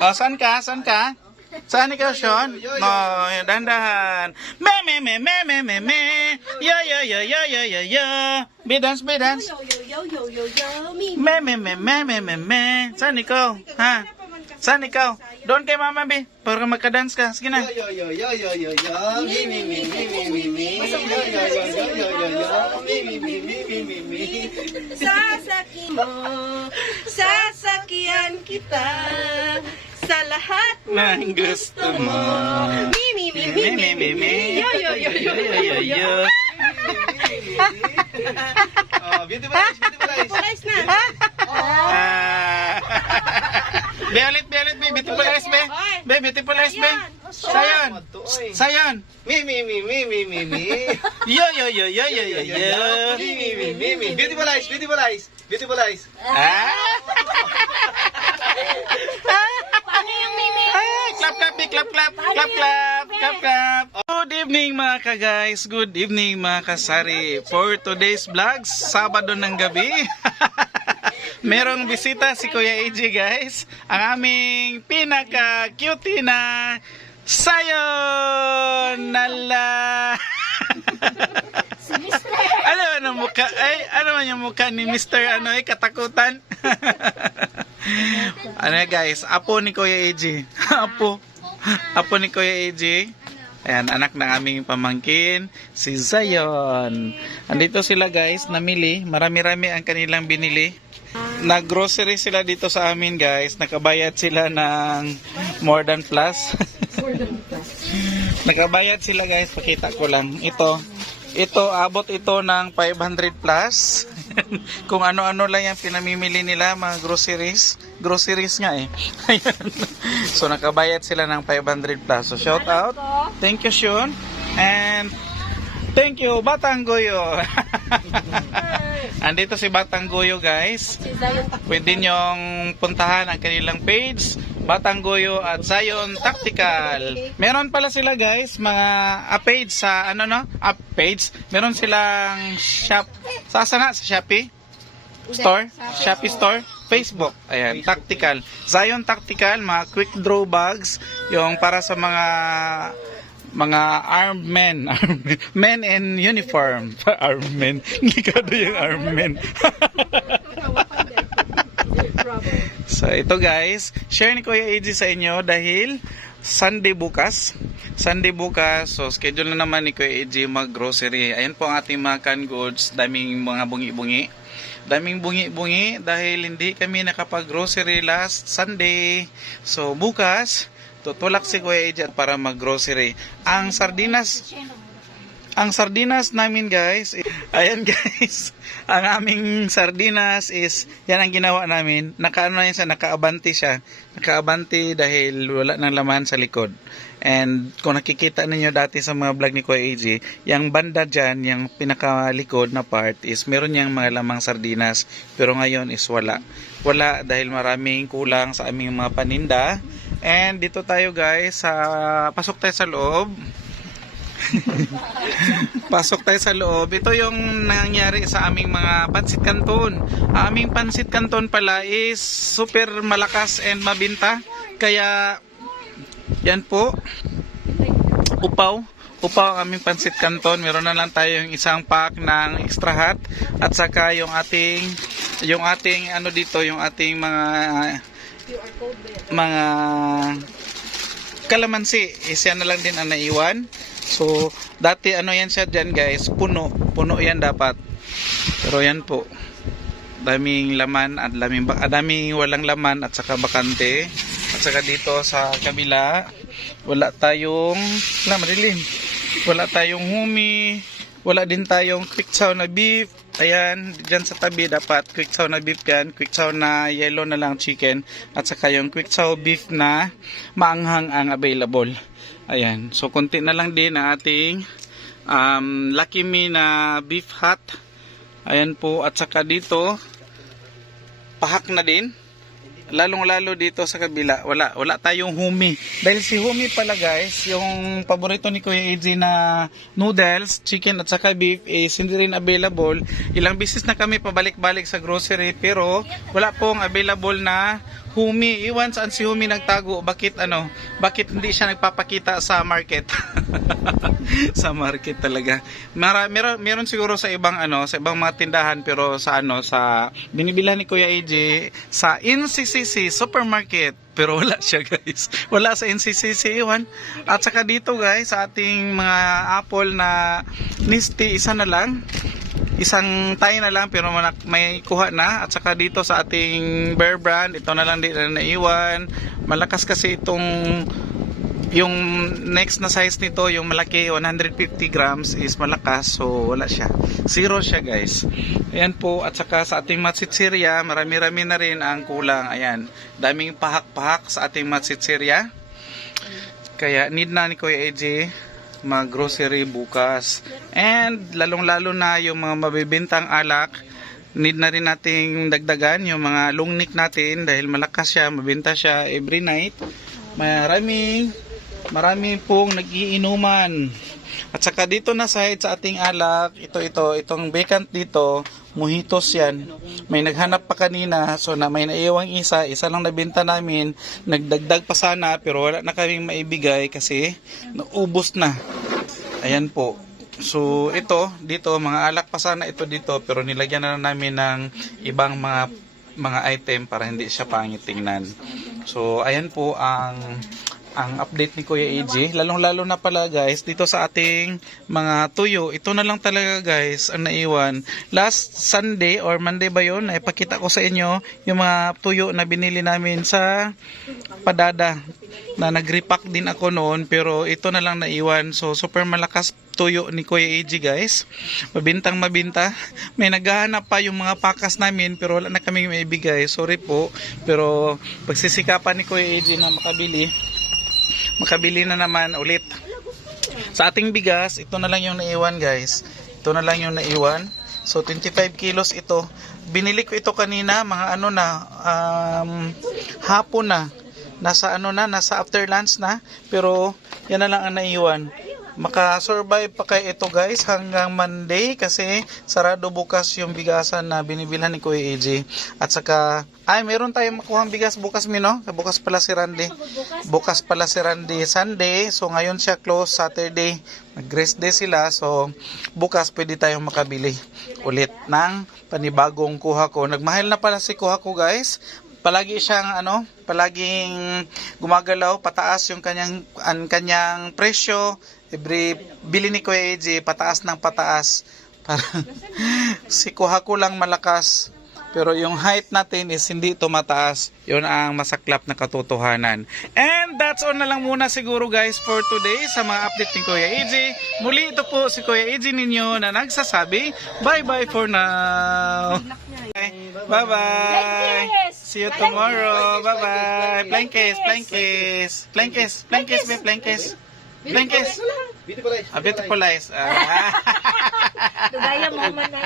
Oh, saan ka? Saan ka? Saan ikaw, Sean? No, dandahan. Me. Yo. Bidance. Me. Saan ikaw? Ha? Saan ikaw? Doon kay Mama B. Para magka-dance ka. Sige na. Sasaki mo, sasakyan kita sa lahat Nang gusto mo. Mi. Yo. Beautiful eyes. na. Be, ulit, beautiful eyes, be. Be, beautiful eyes, be. Sayon. Me. Yo. Me. Beautiful eyes. Ah. Paano yung mimi? Clap. Good evening mga ka-guys. Good evening mga kasari. For today's vlogs, Sabado ng gabi. Merong bisita si Kuya AJ, guys. Ang aming pinaka-cutie na Sayon. Nala. Ano mukha? Ano man yung mukha ni Mr. Katakutan? Guys, apo ni Kuya AJ. Apo ni Kuya AJ. Ayan, anak ng aming pamangkin, si Zion. Andito sila, guys, namili. Marami-rami ang kanilang binili. Nag-grocery sila dito sa amin, guys. Nakabayad sila ng more than plus. Nakabayad sila, guys. Pakita ko lang. Ito, abot ito ng 500 plus. Kung ano-ano lang yung pinamimili nila, mga groceries. Groceries nga eh. So, nakabayad sila ng 500 plus. So, shout out. Thank you, Sean. And thank you, Batang Goyo. Andito si Batang Goyo, guys. Pwede nyong puntahan ang kanilang page, Batang Goyo at Zion Tactical. Meron pala sila, guys, mga page sa page. Meron silang shop. Sa Shopee Store, Shopee Store, Facebook. Ayan, Tactical. Zion Tactical, mga quick draw bags, yung para sa mga armed men. Men in uniform. Armed men. Likado yung armed men. So ito, guys, share ni Kuya AJ sa inyo dahil Sunday bukas, so schedule na naman ni Kuya AJ mag-grocery. Ayan po ang ating mga canned goods. Daming mga bungi-bungi dahil hindi kami nakapag-grocery last Sunday. So bukas tutulak si Kuya AJ para mag-grocery. Ang sardinas namin, guys, ayan, guys, ang aming sardinas is, yan ang ginawa namin, nakaabante siya, dahil wala nang laman sa likod. And kung nakikita ninyo dati sa mga vlog ni Kuya AJ, yung banda dyan, yung pinakalikod na part is, meron niyang mga lamang sardinas, pero ngayon is wala dahil maraming kulang sa aming mga paninda. And dito tayo, guys, pasok tayo sa loob. Pasok tayo sa loob. Ito yung nangyari sa aming mga pansit canton. Ang aming pansit canton pala is super malakas and mabinta. Kaya yan po, upaw ang aming pansit canton. Meron na lang tayo yung isang pack ng extra hot at saka yung ating dito, yung ating mga kalamansi is yan na lang din ang naiwan. So dati yan siya dyan, guys, puno yan dapat, pero yan po, daming laman at daming walang laman at saka bakante. At saka dito sa kabila wala tayong humi, wala din tayong quick chow na beef. Ayan, dyan sa tabi dapat quick chow na beef yan, quick chow na yellow na lang chicken, at saka yung quick chow beef na maanghang ang available. Ayan, so konti na lang din ang ating Lucky Me na beef hot. Ayan po, at saka dito pahak na din. Lalong-lalo dito sa kabila, wala tayong humi. Dahil si humi pala, guys, yung paborito ni Kuya AJ na noodles, chicken at saka beef is hindi rin available. Ilang beses na kami pabalik-balik sa grocery pero wala pong available na Humi, iwan saan si Humi nagtago. Bakit hindi siya nagpapakita sa market? Sa market talaga. Meron siguro sa ibang sa ibang mga tindahan, pero sa binibilhan ni Kuya AJ sa NCCC supermarket. Pero wala siya, guys. Wala sa NCCC, iwan. At saka dito, guys, sa ating mga apple na Nisty, isa na lang. Isang tayo na lang, pero may kuha na. At saka dito sa ating Bear Brand, ito na lang din na naiwan. Malakas kasi yung next na size nito, yung malaki, 150 grams is malakas. So wala siya. Zero siya, guys. Ayan po. At saka sa ating matsitserya, marami-rami na rin ang kulang. Ayan. Daming pahak-pahak sa ating matsitserya. Kaya need na ni Kuya AJ mag-grocery bukas. And lalong-lalo na yung mga mabibintang alak, need na rin nating dagdagan yung mga long neck natin dahil malakas siya, mabenta siya every night. Marami pong nagiinuman. At saka dito na side sa ating alak, itong vacant dito, mojitos yan. May naghanap pa kanina, so may naiwang isa lang nabenta namin. Nagdagdag pa sana, pero wala na kaming maibigay kasi naubos na. Ayan po. So dito, mga alak pa sana ito dito, pero nilagyan na namin ng ibang mga item para hindi siya pangit tingnan. So ayan po ang update ni Kuya AJ. Lalong-lalo na pala, guys, dito sa ating mga tuyo. Ito na lang talaga, guys, ang naiwan. Last Sunday or Monday ba yun, ipakita ko sa inyo yung mga tuyo na binili namin sa Padada. Na nag-repack din ako noon, pero ito na lang naiwan. So, super malakas tuyo ni Kuya AJ, guys. Mabintang mabinta. May naghahanap pa yung mga pakas namin, pero wala na kami maibigay. Sorry po. Pero pagsisikapan ni Kuya AJ na makabili na naman ulit. Sa ating bigas, ito na lang yung naiwan, guys. Ito na lang yung naiwan. So 25 kilos ito. Binili ko ito kanina, mga hapon na. Nasa after lunch na, pero yan na lang ang naiwan. Makasurvive pa kay ito, guys, hanggang Monday kasi sarado bukas yung bigasan na binibilhan ni Kuya AJ. At saka, meron tayong makuhang bigas bukas, Mino. Bukas pala si Randy. Bukas pala si Randy Sunday. So ngayon siya close Saturday. Mag-rest day sila. So bukas pwede tayong makabili ulit ng panibagong kuha ko. Nagmahal na pala si kuha ko, guys. Palagi siyang palaging gumagalaw, pataas yung kanyang presyo. Every bili ni Kuya AJ, pataas ng pataas. Parang si kuha ko lang malakas. Pero yung height natin is hindi ito mataas. Yun ang masaklap na katotohanan. And that's all na lang muna siguro, guys, for today sa mga update ni Kuya AJ. Muli ito po si Kuya AJ ninyo na nagsasabi, bye-bye for now. Bye-bye. See you tomorrow. Bye-bye. Flying kiss. Beautiful eyes. Beautiful eyes. Dugaya mo man na.